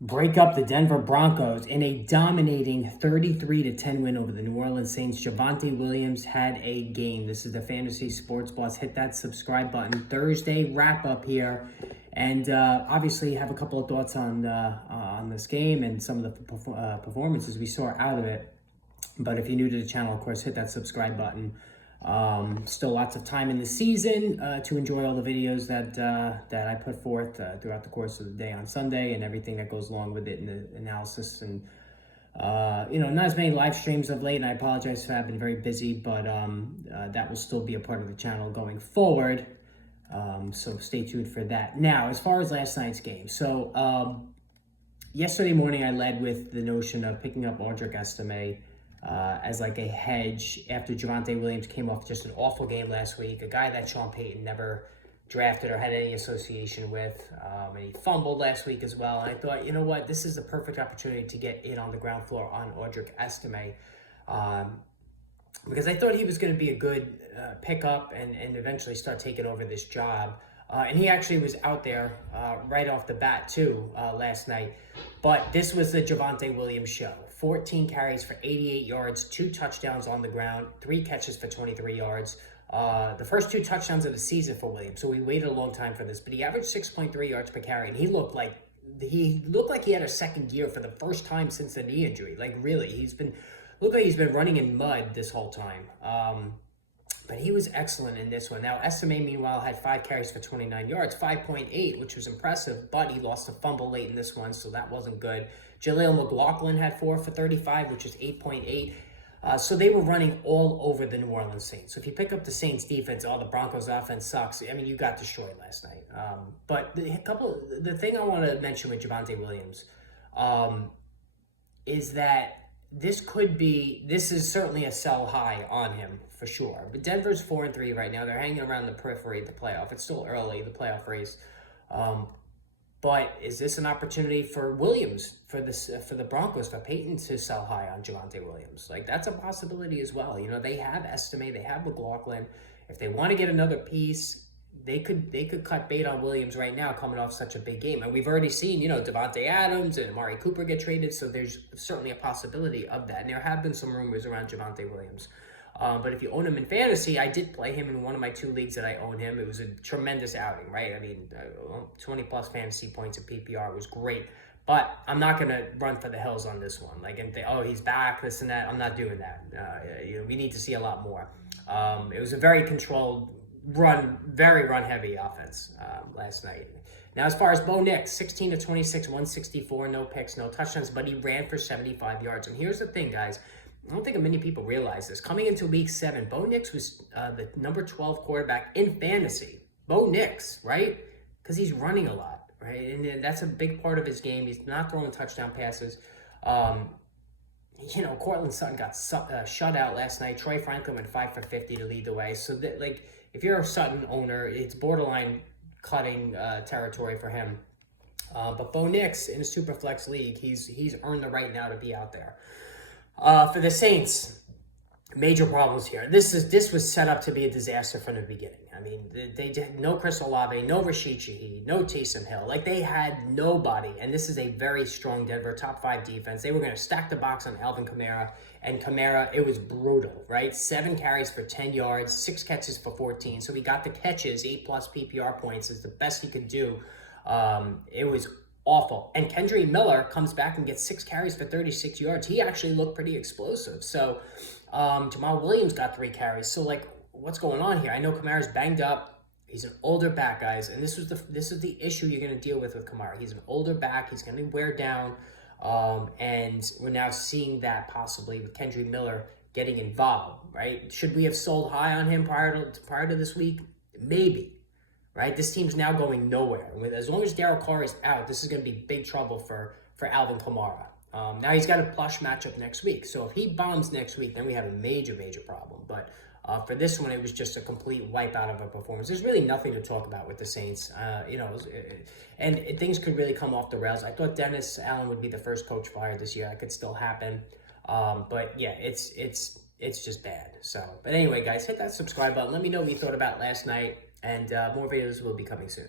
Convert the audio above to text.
break up the Denver Broncos in a dominating 33-10 win over the New Orleans Saints. Javonte Williams had a game. This is the Fantasy Sports Boss. Hit that subscribe button. Thursday wrap up here, and obviously have a couple of thoughts on this game and some of the performances we saw out of it. But if you're new to the channel, of course, hit that subscribe button. Still lots of time in the season to enjoy all the videos that I put forth throughout the course of the day on Sunday and everything that goes along with it, and the analysis, and not as many live streams of late, and I apologize for that. I've been very busy, but that will still be a part of the channel going forward, so stay tuned for that. Now, as far as last night's game, so yesterday morning I led with the notion of picking up Audric Estime as like a hedge after Javonte Williams came off just an awful game last week, a guy that Sean Payton never drafted or had any association with, and he fumbled last week as well. And I thought, you know what, this is the perfect opportunity to get in on the ground floor on Audric Estime, because I thought he was going to be a good pickup and eventually start taking over this job. And he actually was out there right off the bat too last night. But this was the Javonte Williams show. 14 carries for 88 yards, 2 touchdowns on the ground, 3 catches for 23 yards. The first 2 touchdowns of the season for Williams. So we waited a long time for this, but he averaged 6.3 yards per carry, and he looked like he had a second gear for the first time since the knee injury. Like, really, looked like he's been running in mud this whole time. But he was excellent in this one. Now, Estime, meanwhile, had 5 carries for 29 yards, 5.8, which was impressive, but he lost a fumble late in this one, so that wasn't good. Jaleel McLaughlin had 4 for 35, which is 8.8. So they were running all over the New Orleans Saints. So if you pick up the Saints defense, the Broncos offense sucks. I mean, you got destroyed last night. But the thing I want to mention with Javonte Williams is that this is certainly a sell high on him for sure. But Denver's 4-3 right now. They're hanging around the periphery of the playoff. It's still early, the playoff race. But is this an opportunity for Williams, for the Broncos, for Peyton to sell high on Javonte Williams? Like, that's a possibility as well. You know, they have Estime, they have McLaughlin. If they want to get another piece, they could cut bait on Williams right now, coming off such a big game. And we've already seen, Devontae Adams and Amari Cooper get traded, so there's certainly a possibility of that. And there have been some rumors around Javonte Williams. But if you own him in fantasy, I did play him in one of my 2 leagues that I own him. It was a tremendous outing, right? I mean, 20-plus fantasy points in PPR was great. But I'm not going to run for the hills on this one. Like, and think, oh, he's back, this and that. I'm not doing that. We need to see a lot more. It was a very controlled very run-heavy offense last night. Now, as far as Bo Nix, 16 to 26, 164, no picks, no touchdowns, but he ran for 75 yards. And here's the thing, guys. I don't think many people realize this. Coming into Week 7, Bo Nix was the number 12 quarterback in fantasy. Bo Nix, right? Because he's running a lot, right? And that's a big part of his game. He's not throwing touchdown passes. Cortland Sutton got shut out last night. Troy Franklin went 5 for 50 to lead the way. So, if you're a Sutton owner, it's borderline cutting territory for him. But Bo Nix in a Superflex league, he's earned the right now to be out there. For the Saints, major problems here. This was set up to be a disaster from the beginning. I mean, they did no Chris Olave, no Rashid Shaheed, no Taysom Hill. Like, they had nobody, and this is a very strong Denver top 5 defense. They were going to stack the box on Alvin Kamara, and Kamara, it was brutal, right? 7 carries for 10 yards, 6 catches for 14. So he got the catches, 8+ PPR points is the best he could do. It was awful. And Kendry Miller comes back and gets 6 carries for 36 yards. He actually looked pretty explosive. So Jamal Williams got 3 carries. So, what's going on here? I know Kamara's banged up. He's an older back, guys, and this is the issue you're going to deal with Kamara. He's an older back. He's going to wear down, and we're now seeing that possibly with Kendry Miller getting involved, right? Should we have sold high on him prior to this week? Maybe, right? This team's now going nowhere. As long as Derek Carr is out, this is going to be big trouble for Alvin Kamara. Now he's got a plush matchup next week, so if he bombs next week, then we have a major problem. But for this one, it was just a complete wipeout of a performance. There's really nothing to talk about with the Saints, and things could really come off the rails. I thought Dennis Allen would be the first coach fired this year. That could still happen, but yeah, it's just bad. So, but anyway, guys, hit that subscribe button. Let me know what you thought about last night, and more videos will be coming soon.